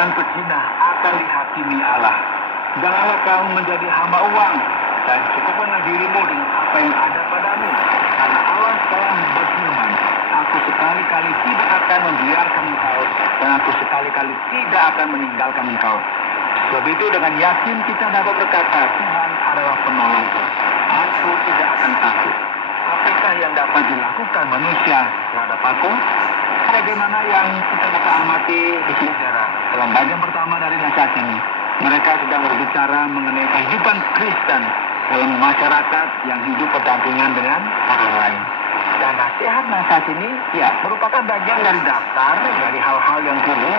dan pezina akan dihakimi Allah. Janganlah kamu menjadi hamba uang, dan cukupkanlah dirimu dengan apa yang ada padamu. Karena Allah telah berfirman, aku sekali-kali tidak akan membiarkan engkau, dan aku sekali-kali tidak akan meninggalkan engkau. Sebab itu dengan yakin kita dapat berkata, Tuhan adalah penolongku. Aku tidak akan takut. Apakah yang dapat dilakukan manusia terhadap aku? Bagaimana yang kita dapat amati di sini, saudara? Dalam bagian pertama dari nasihat ini, mereka sedang berbicara mengenai kehidupan Kristen dalam masyarakat yang hidup berdampingan dengan orang lain. Dan nasihat ini merupakan bagian dari daftar dari hal-hal yang perlu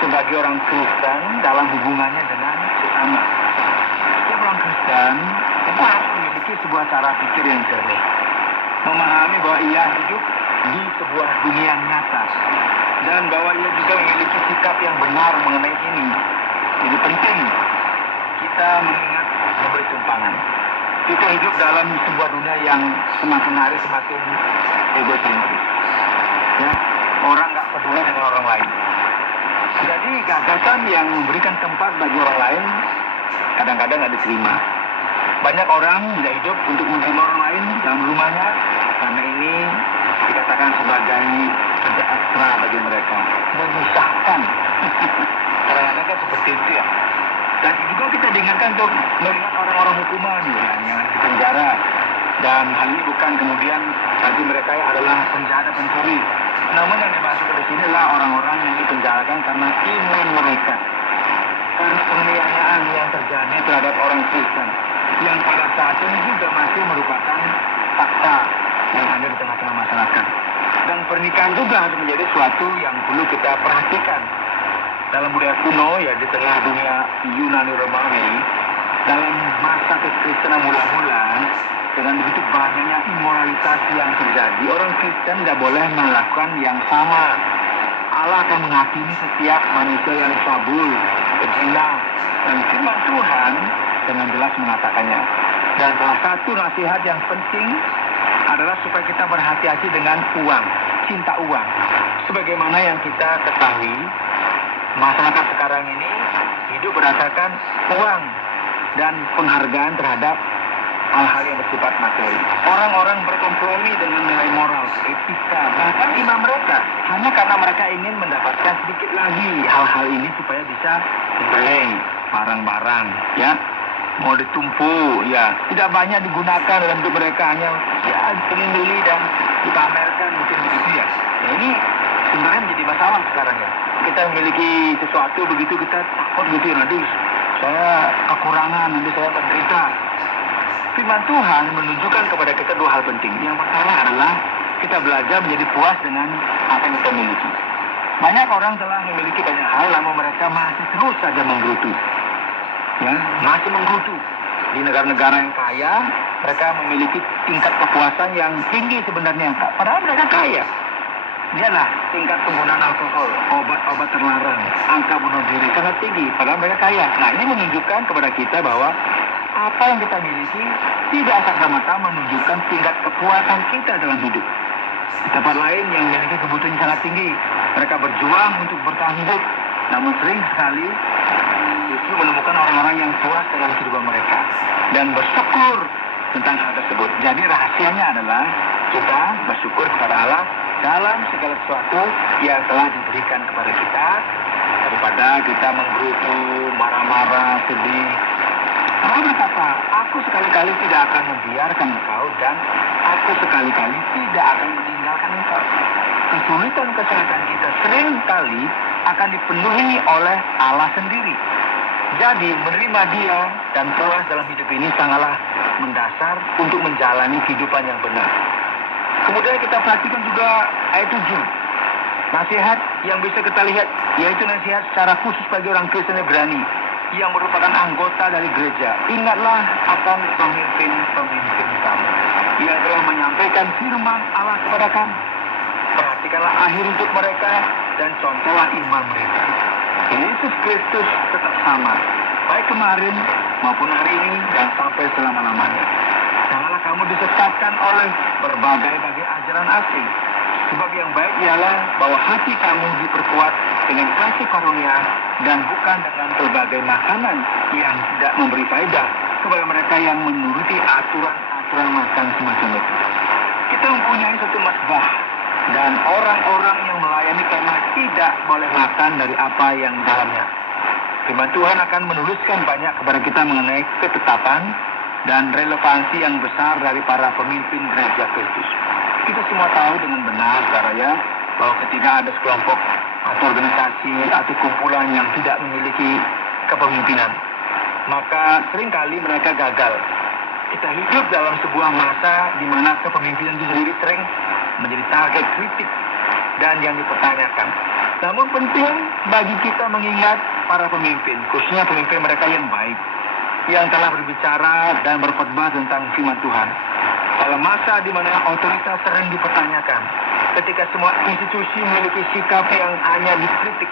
sebagai orang Kristen dalam hubungannya dengan sesama. Setiap orang Kristen harus memiliki sebuah cara pikir yang jernih, memahami bahwa ia hidup di sebuah dunia nyata, dan bahwa ia juga memiliki sikap yang benar mengenai ini. Ini penting kita mengingat memberi tumpangan. Kita hidup dalam sebuah dunia yang semakin hari semakin egosentris. Ya, orang nggak peduli dengan orang lain. Jadi gagasan yang memberikan tempat bagi orang lain kadang-kadang nggak diterima. Banyak orang tidak hidup untuk menerima orang lain dalam rumahnya, karena ini dikatakan sebagai kerja ekstra bagi mereka, menyusahkan. Kadang-kadang kan seperti itu ya. Dan juga kita diingatkan untuk melihat orang-orang hukuman yang di penjara. Dan hal ini bukan kemudian bagi mereka yang adalah penjahat pencuri. Namun yang dimasukkan di sini adalah orang-orang yang dipenjarakan karena iman mereka, karena penganiayaan yang terjadi terhadap orang Kristen, yang pada saat ini juga masih merupakan fakta yang ada di tengah-tengah masyarakat. Dan pernikahan juga harus menjadi suatu yang perlu kita perhatikan. Dalam budaya kuno ya, di tengah dunia Yunani Romawi, dalam masa kekristenan mula-mula, dengan begitu banyaknya immoralitas yang terjadi, orang Kristen tidak boleh melakukan yang sama. Allah akan menghakimi setiap manusia yang cabul, pezina, dan firman Tuhan dengan jelas mengatakannya. Dan salah satu nasihat yang penting adalah supaya kita berhati-hati dengan uang, cinta uang. Sebagaimana yang kita ketahui, masyarakat sekarang ini hidup berdasarkan uang dan penghargaan terhadap hal-hal yang bersifat materi. Orang-orang berkompromi dengan nilai moral, etika, bahkan iman mereka, hanya karena mereka ingin mendapatkan sedikit lagi hal-hal ini supaya bisa membeli barang-barang, ya, mau ditumpuk, ya, tidak banyak digunakan dalam hidup mereka, hanya ya ingin beli dan dipamerkan mungkin begitu ya. Nah, ini sebenarnya menjadi masalah sekarang ya. Kita memiliki sesuatu begitu kita takut gitu, nanti saya kekurangan, nanti saya menderita. Firman Tuhan menunjukkan kepada kita dua hal penting. Yang pertama adalah kita belajar menjadi puas dengan apa yang kita miliki. Banyak orang telah memiliki banyak hal, namun mereka masih terus saja menggerutu. Ya, masih menggerutu. Di negara-negara yang kaya, mereka memiliki tingkat kepuasan yang tinggi sebenarnya. Padahal mereka kaya. Lihatlah tingkat penggunaan alkohol, obat-obat terlarang, angka bunuh diri sangat tinggi. Padahal mereka kaya. Nah, ini menunjukkan kepada kita bahwa apa yang kita miliki tidak serta-merta menunjukkan tingkat kepuasan kita dalam hidup. Di tempat lain yang memiliki kebutuhan yang sangat tinggi, mereka berjuang untuk bertahan hidup, namun sering sekali justru menemukan orang-orang yang puas dalam kehidupan mereka dan bersyukur tentang hal tersebut. Jadi rahasianya adalah kita bersyukur kepada Allah dalam segala sesuatu yang telah diberikan kepada kita, daripada kita menggerutu, marah-marah, sedih. Allah berkata, aku sekali-kali tidak akan membiarkan engkau, dan aku sekali-kali tidak akan meninggalkan engkau. Kesulitan kesehatan kita sering kali akan dipenuhi oleh Allah sendiri. Jadi menerima Dia dan puas dalam hidup ini sangatlah mendasar untuk menjalani kehidupan yang benar. Kemudian kita perhatikan juga ayat 7. Nasihat yang bisa kita lihat, yaitu nasihat secara khusus bagi orang Kristen Ibrani yang merupakan anggota dari gereja. Ingatlah akan pemimpin-pemimpin kamu. Ia telah menyampaikan firman Allah kepada kamu. Perhatikanlah akhir untuk mereka dan contohlah iman mereka. Yesus Kristus tetap sama, baik kemarin maupun hari ini dan sampai selama-lamanya. Janganlah kamu disesatkan oleh berbagai ajaran asing. Sebab yang baik ialah bahwa hati kamu diperkuat dengan kasih karunia dan bukan dengan berbagai makanan yang tidak memberi faedah kepada mereka yang menuruti aturan-aturan makan semacam itu. Kita mempunyai satu mazbah dan orang-orang yang melayani karena tidak boleh makan dari apa yang di dalamnya. Firman Tuhan akan menuliskan banyak kepada kita mengenai ketetapan dan relevansi yang besar dari para pemimpin gereja Kristus. Kita semua tahu dengan benar, saudara ya, bahwa ketika ada sekelompok atau organisasi atau kumpulan yang tidak memiliki kepemimpinan, maka seringkali mereka gagal. Kita hidup dalam sebuah masa di mana kepemimpinan itu sendiri sering menjadi target kritik dan yang dipertanyakan. Namun penting bagi kita mengingat para pemimpin, khususnya pemimpin mereka yang baik, yang telah berbicara dan berkhotbah tentang firman Tuhan. Dalam masa di mana otoritas sering dipertanyakan, ketika semua institusi memiliki sikap yang hanya dikritik,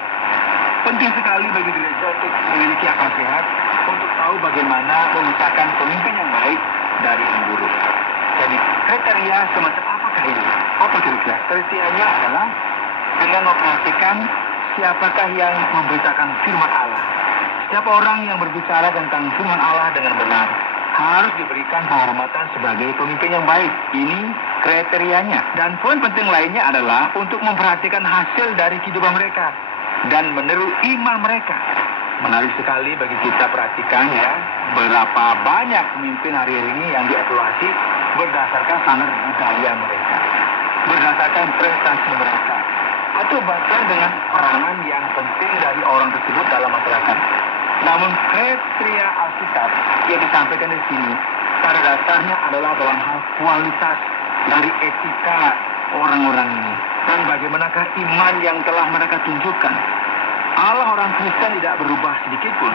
penting sekali bagi gereja untuk memiliki akal sehat untuk tahu bagaimana memisahkan pemimpin yang baik dari yang buruk. Jadi kriteria semacam apakah ini? Apa kira-kira? Kriterianya adalah dengan memperhatikan siapakah yang memberitakan firman Allah. Setiap orang yang berbicara tentang firman Allah dengan benar harus diberikan penghormatan sebagai pemimpin yang baik. Ini kriterianya. Dan poin penting lainnya adalah untuk memperhatikan hasil dari kehidupan mereka dan meniru iman mereka. Menarik sekali bagi kita perhatikan ya, berapa banyak pemimpin hari ini yang dievaluasi berdasarkan standar budaya mereka, berdasarkan prestasi mereka, atau bahkan dengan peranan yang penting dari orang tersebut dalam masyarakat. Namun kriteria Alkitab yang disampaikan di sini pada dasarnya adalah dalam hal kualitas dari etika orang-orang ini dan bagaimanakah iman yang telah mereka tunjukkan. Allah orang Kristen tidak berubah sedikit pun,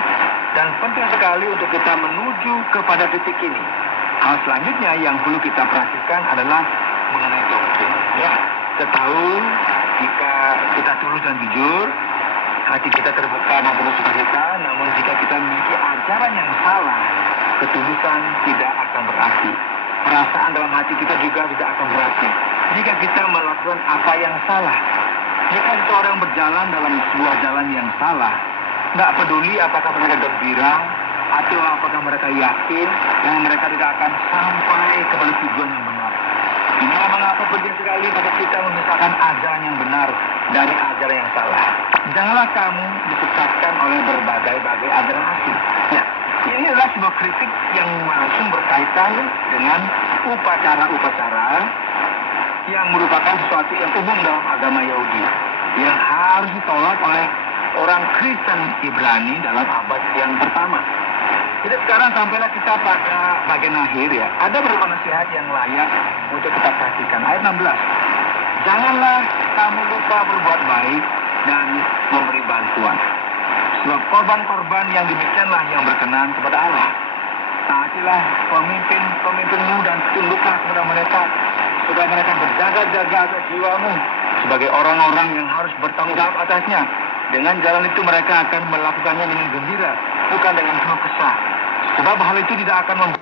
dan penting sekali untuk kita menuju kepada titik ini. Hal selanjutnya yang perlu kita perhatikan adalah mengenai doktrin. Ya, kita tahu jika kita tulus dan jujur, hati kita terbuka maupun sukacita, namun jika kita memiliki ajaran yang salah, ketulusan tidak akan berarti. Perasaan dalam hati kita juga tidak akan berarti jika kita melakukan apa yang salah. Jika seseorang berjalan dalam sebuah jalan yang salah, tidak peduli apakah mereka gembira atau apakah mereka yakin bahwa mereka tidak akan sampai kepada tujuan yang benar. Inilah mengapa penting sekali bagi kita memisahkan ajaran yang benar dari ajaran yang salah. Janganlah kamu disesatkan oleh berbagai-bagai ajaran asing. Ya, ini adalah sebuah kritik yang langsung berkaitan dengan upacara-upacara yang merupakan sesuatu yang umum dalam agama Yahudi, yang harus ditolak oleh orang Kristen Ibrani dalam abad yang pertama. Jadi sekarang sampailah kita pada bagian akhir ya. Ada beberapa nasihat yang layak untuk kita perhatikan. Ayat 16. Janganlah kamu lupa berbuat baik dan memberi bantuan. Sebab korban-korban yang demikianlah yang berkenan kepada Allah. Taatilah pemimpin-pemimpinmu dan tunduklah kepada mereka, supaya mereka berjaga-jaga atas jiwamu sebagai orang-orang yang harus bertanggung jawab atasnya. Dengan jalan itu mereka akan melakukannya dengan gembira, bukan dengan penuh kesah. Sebab hal itu tidak akan